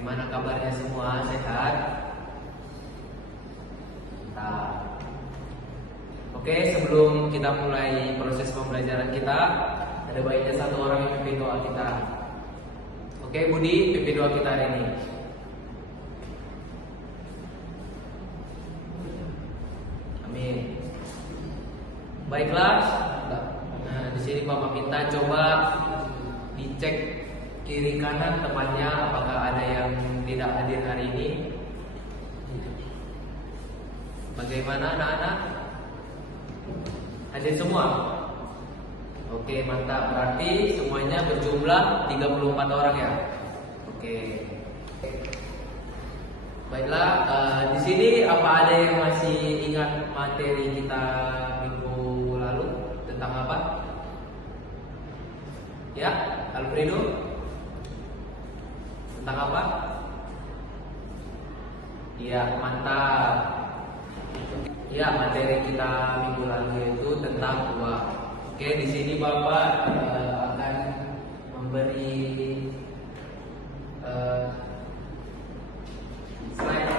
Bagaimana kabarnya semua? Sehat? Nah, oke, sebelum kita mulai proses pembelajaran kita, ada baiknya satu orang yang pimpin doa kita. Oke, Budi, pimpin doa kita hari ini. Amin. Baiklah. Nah, di sini Bapak minta coba dicek kiri kanan temannya apakah ada yang tidak hadir hari ini. Bagaimana anak-anak? Hadir semua? Oke, mantap. Berarti semuanya berjumlah 34 orang ya. Oke. Baiklah, di sini apa ada yang masih ingat materi kita minggu lalu tentang apa? Ya, Alfredo? Tentang apa? Iya, mantap. Ya, materi kita minggu lalu itu tentang uang. Oke, di sini Bapak akan memberi slide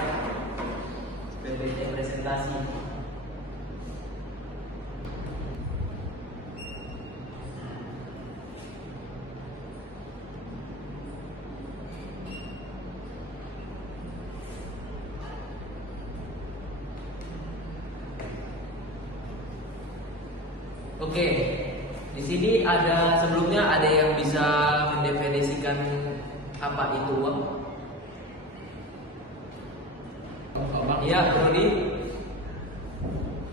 PPT presentasi. Oke, di sini sebelumnya ada yang bisa mendefinisikan apa itu uang? Iya, Rudi,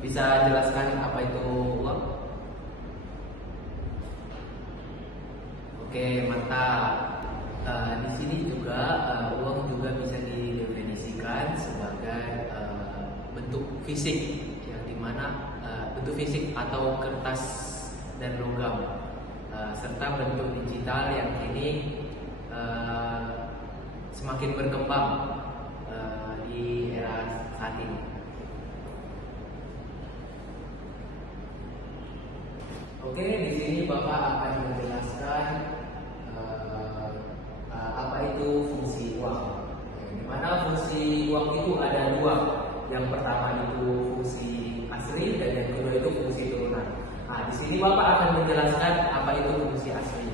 bisa jelaskan apa itu uang? Oke, mantap. Di sini juga uang juga bisa didefinisikan sebagai bentuk fisik, yang dimana bentuk fisik atau kertas dan logam, serta bentuk digital yang kini semakin berkembang di era saat ini. Oke, di sini Bapak akan menjelaskan apa itu fungsi uang. Di mana fungsi uang itu ada dua. Yang pertama itu fungsi asli dan yang kedua itu fungsi turunan. Nah, di sini Bapak akan menjelaskan apa itu fungsi asli.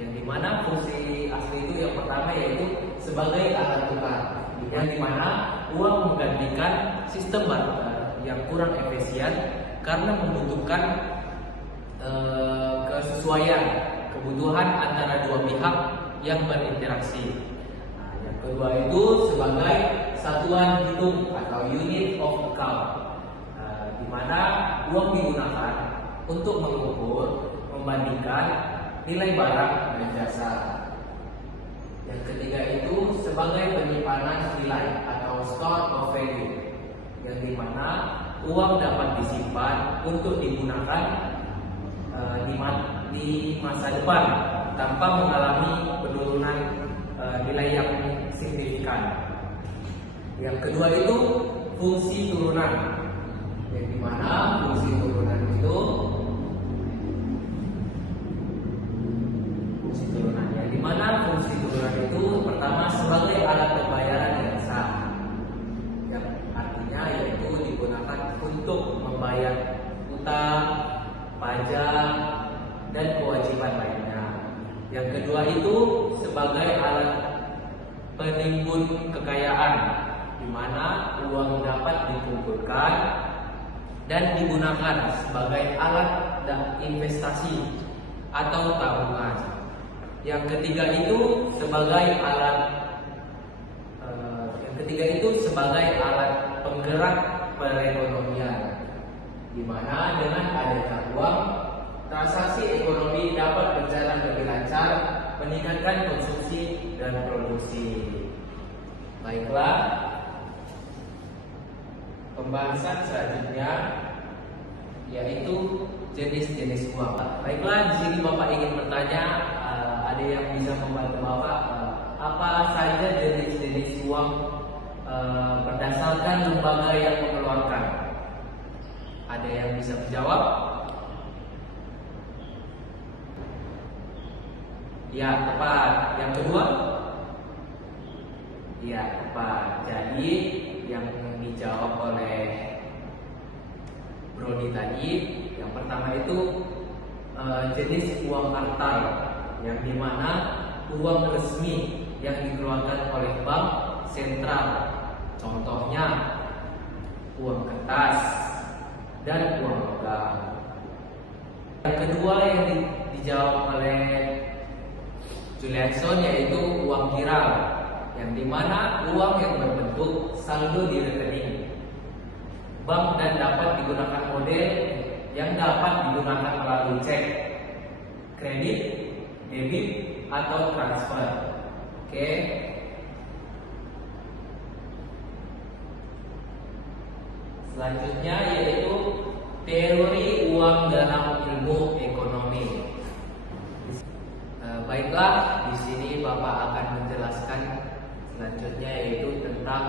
Yang dimana fungsi asli itu yang pertama yaitu sebagai alat tukar. Yang dimana uang menggantikan sistem barter yang kurang efisien karena membutuhkan kesesuaian kebutuhan antara dua pihak yang berinteraksi. Nah, yang kedua itu sebagai satuan hitung atau unit of account, di mana uang digunakan untuk mengukur, membandingkan nilai barang dan jasa. Yang ketiga itu sebagai penyimpanan nilai atau store of value, yang dimana uang dapat disimpan untuk digunakan di masa depan tanpa mengalami penurunan nilai yang signifikan. Yang kedua itu fungsi turunan, yang dimana fungsi turunan itu pertama sebagai alat pembayaran yang sah, yang artinya yaitu digunakan untuk membayar utang, pajak, dan kewajiban lainnya. Yang kedua itu sebagai alat penimbun kekayaan, di mana uang dapat dikumpulkan dan digunakan sebagai alat investasi atau tabungan. Yang ketiga itu sebagai alat penggerak perekonomian, di mana dengan adanya uang, transaksi ekonomi dapat berjalan lebih lancar, meningkatkan konsumsi dan produksi. Baiklah, pembahasan selanjutnya yaitu jenis-jenis uang. Baiklah, di sini Bapak ingin bertanya, ada yang bisa membantu Bapak apa saja jenis-jenis uang berdasarkan lembaga yang mengeluarkan? Ada yang bisa menjawab? Ya, tepat. Yang kedua? Iya, tepat. Jadi yang dijawab oleh Brody tadi, yang pertama itu jenis uang kartal, yang dimana uang resmi yang dikeluarkan oleh bank sentral. Contohnya uang kertas dan uang logam. Yang kedua yang dijawab oleh Julianson yaitu uang viral, yang dimana uang yang berbentuk saldo di rekening bank dan dapat digunakan model yang dapat digunakan melalui cek, kredit, debit, atau transfer. Oke. Selanjutnya yaitu teori uang dalam ilmu ekonomi. Baiklah, di sini Bapak akan menjelaskan selanjutnya yaitu tentang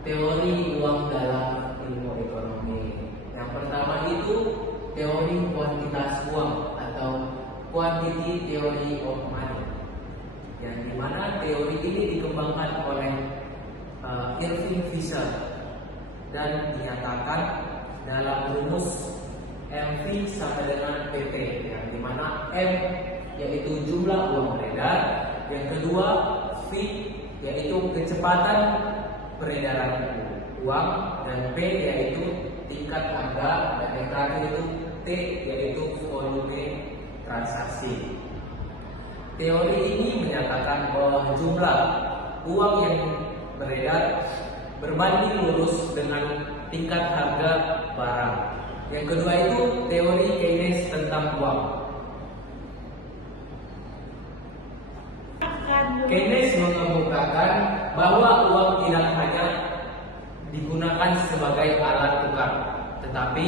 teori uang dalam ilmu ekonomi. Yang pertama itu teori kuantitas uang atau quantity theory of money, yang dimana teori ini dikembangkan oleh Irving Fisher dan dinyatakan dalam rumus MV sama dengan PT, yang dimana M yaitu jumlah uang beredar, yang kedua V yaitu kecepatan peredaran uang, dan P yaitu tingkat harga, dan yang terakhir itu T yaitu volume transaksi. Teori ini menyatakan bahwa jumlah uang yang beredar berbanding lurus dengan tingkat harga barang. Yang kedua itu teori Keynes tentang uang. Keynes mengemukakan bahwa uang tidak hanya digunakan sebagai alat tukar, tetapi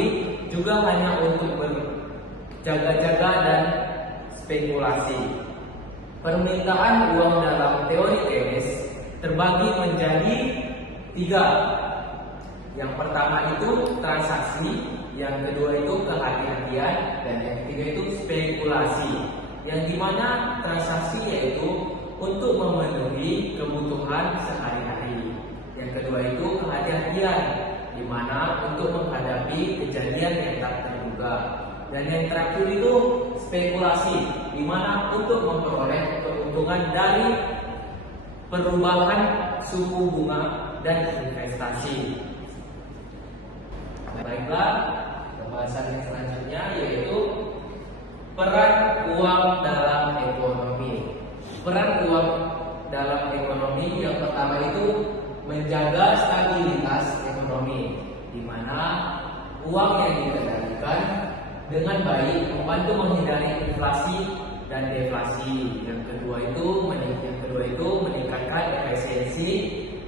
juga hanya untuk berjaga-jaga dan spekulasi. Permintaan uang dalam teori Keynes terbagi menjadi 3. Yang pertama itu transaksi, yang kedua itu kehati-hatian, dan yang ketiga itu spekulasi. Yang dimana transaksi yaitu untuk memenuhi kebutuhan sehari-hari. Yang kedua itu kehati-hatian, dimana untuk menghadapi kejadian yang tak terduga. Dan yang terakhir itu spekulasi, dimana untuk memperoleh keuntungan dari perubahan suku bunga dan investasi. Baiklah, pembahasan yang selanjutnya yaitu peran uang dalam ekonomi. Peran uang dalam ekonomi yang pertama itu menjaga stabilitas ekonomi, di mana uang yang dikendalikan dengan baik membantu menghindari inflasi dan deflasi. Yang kedua itu meningkatkan efisiensi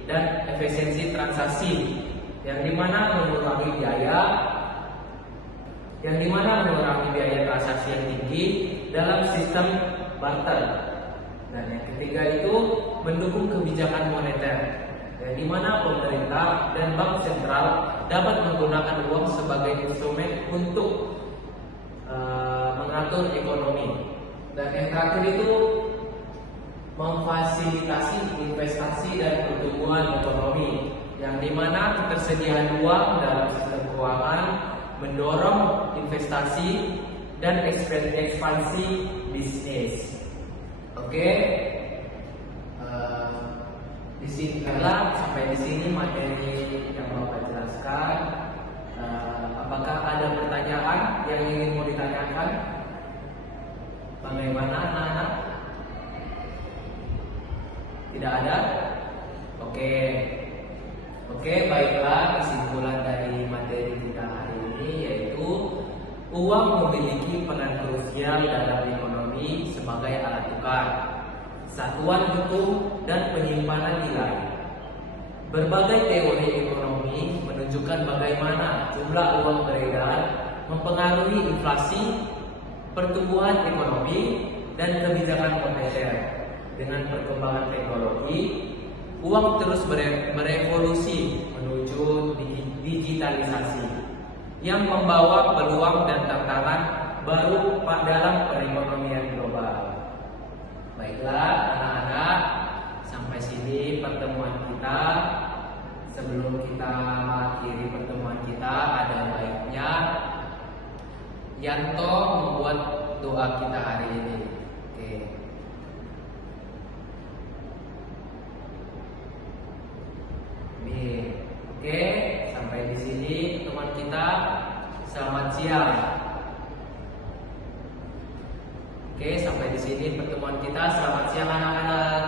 dan efisiensi transaksi, yang dimana mengurangi biaya transaksi yang tinggi dalam sistem barter. Dan yang ketiga itu mendukung kebijakan moneter, yang dimana pemerintah dan bank sentral dapat menggunakan uang sebagai instrumen untuk mengatur ekonomi. Dan yang terakhir itu memfasilitasi investasi dan pertumbuhan ekonomi, yang dimana ketersediaan uang dalam sistem keuangan mendorong investasi dan ekspansi bisnis. Oke, di sini sampai di sini materi yang Bapak jelaskan. Apakah ada pertanyaan yang ingin mau ditanyakan? Bagaimana anak-anak? Tidak ada? Oke, baiklah, kesimpulan dari materi kita hari ini yaitu uang memiliki peran krusial dalam ekonomi sebagai alat tukar, satuan hukum, dan penyimpanan nilai. Berbagai teori ekonomi menunjukkan bagaimana jumlah uang beredar mempengaruhi inflasi, pertumbuhan ekonomi, dan kebijakan moneter. Dengan perkembangan teknologi, uang terus berevolusi menuju digitalisasi yang membawa peluang dan tantangan baru dalam perekonomian global. Baiklah anak-anak, sampai sini pertemuan kita. Sebelum kita mengakhiri pertemuan kita, ada baiknya Yanto membuat doa kita hari ini. Oke. Oke, sampai di sini teman kita. Selamat siang. Oke, sampai di sini pertemuan kita. Selamat siang anak-anak.